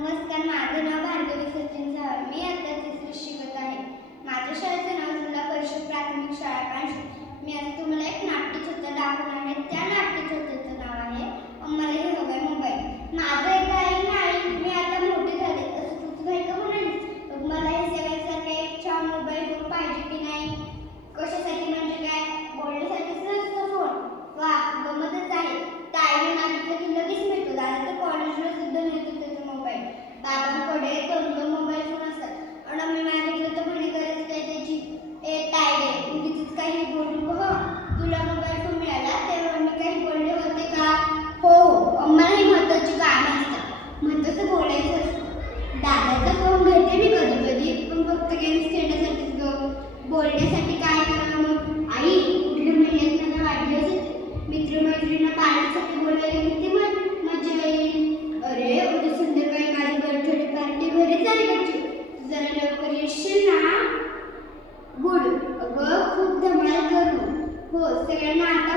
नमस्कार, माझे नाव भार्गवी सचिन चव्हाण. मी आता तिसरीत शिकत आहे. माझ्या शाळेचे नाव जिल्हा परिषद प्राथमिक शाळा पानशेत. मी आज तुम्हाला एक नाट्यचित्र दाखवणार आहे. त्या नाट्यचित्राचं नाव आहे मला हे हवंय मोबाईल. माझं एक आई नाही, मी आता मोठी झाले असं तुझं आहे का म्हणालीस. मला हे सगळ्यासारखं एक छान मोबाईल फोन पाहिजे की नाही. कशासाठी म्हणजे काय, बोलण्यासाठीच नसतो फोन. वा, गमतच आहे. ताईने मागितलं की लगेच मिळतो. दादा तर कॉलेजला सुद्धा नेतो त्याचा मोबाईल. बाबांकडे दोन मोबाईल फोन असतात आणि मी मागितलं तर म्हणे गरज काय त्याची. ताई रे, उगीच काही बोलू हो. तुला मोबाईल फोन मिळाला तेव्हा मी काही बोलले होते का. हो आम्हाला ही महत्त्वाची कामं असतात, महत्त्वाचं बोलायचं असतं. दादाचा फोन घेते मी कधी कधी, पण फक्त गेम्स खेळण्यासाठीच ग. बोलण्यासाठी काय करावं मग. आई, कुठल्या महिन्यात माझा वाढदिवस येते. मित्रमैत्रिणींना पार्टीसाठी बोलायला किती मजा येईल. अरे उद्या संध्याकाळी माझी बर्थडे पार्टी घरीच आहे का. जरा लवकर येशील ना. गुड. अगं खूप धमाल करू. हो, सगळ्यांना आता